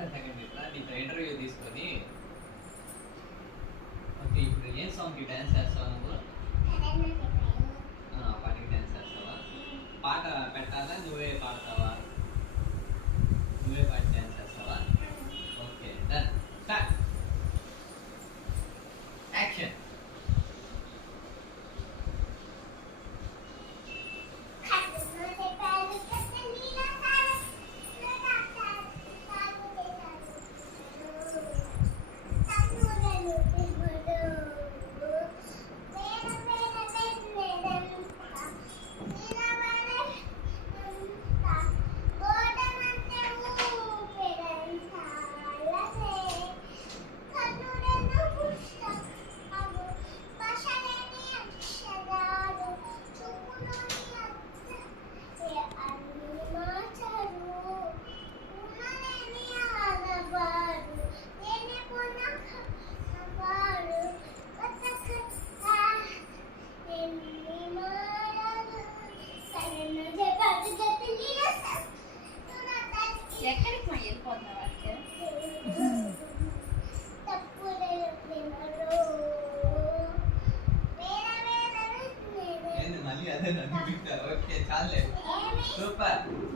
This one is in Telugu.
ఒక్క సెకండ్ ఇట్లా నీతో ఇంటర్వ్యూ తీసుకొని ఓకే ఇప్పుడు ఏం సాంగ్కి డ్యాన్స్ చేస్తావా నువ్వు? పాటకి డ్యాన్స్ చేస్తావా? పాట పెట్టాలా నువ్వే పాడతావా? నువ్వే పాట డ్యాన్స్ చేస్తావా? Okay done start action. ఎక్కడికి వెళ్ళిపోతున్నావు? మళ్ళీ అదే నన్ను ఓకే చాలే సూపర్.